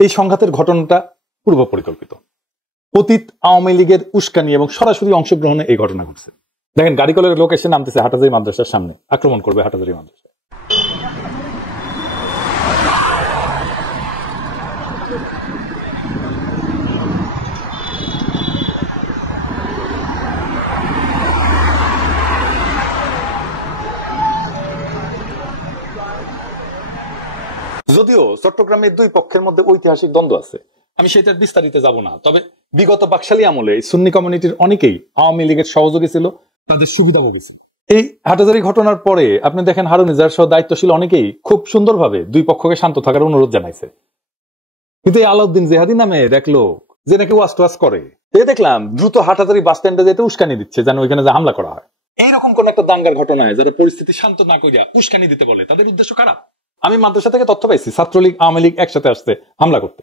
এই সংঘাতের ঘটনাটা পূর্ব পরিকল্পিত। অতীত আওয়ামী লীগের উস্কানি এবং সরাসরি অংশগ্রহণে এই ঘটনা ঘটছে। দেখেন গাড়ি কলের লোক এসে নামতেছে হাটহাজারী মাদ্রাসার সামনে, আক্রমণ করবে হাটহাজারী মাদ্রাসা। যদিও চট্টগ্রামের দুই পক্ষের মধ্যে ঐতিহাসিক দ্বন্দ্ব আছে, আমি সেটার বিস্তারিত যাব না। তবে বিগত বাকশালী আমলে সুন্নি কমিউনিটির অনেকেই আওয়ামী লীগের সহযোগী ছিল, তাদের সুবিধাভোগী ছিল। এই হাটহাজারী ঘটনার পরে আপনি দেখেন হারুন ইজার সহ দায়িত্বশীল অনেকেই খুব সুন্দরভাবে দুই পক্ষকে শান্ত থাকার অনুরোধ জানাইছে। কিন্তু এই আলাউদ্দিন জেহাদি নামে এক লোক যে নাকি ওয়াজ টোয়াজ করে, দেখলাম দ্রুত হাটহাজারী বাস স্ট্যান্ডে যেতে উস্কানি দিচ্ছে যেন ওইখানে যে হামলা করা হয়। এইরকম কোন একটা দাঙ্গার ঘটনায় যারা পরিস্থিতি শান্ত না করিয়া উস্কানি দিতে বলে, তাদের উদ্দেশ্য কারা? আমি মাদ্রাসা থেকে তথ্য পাইছি ছাত্রলীগ আওয়ামী লীগ একসাথে আসছে হামলা করতে।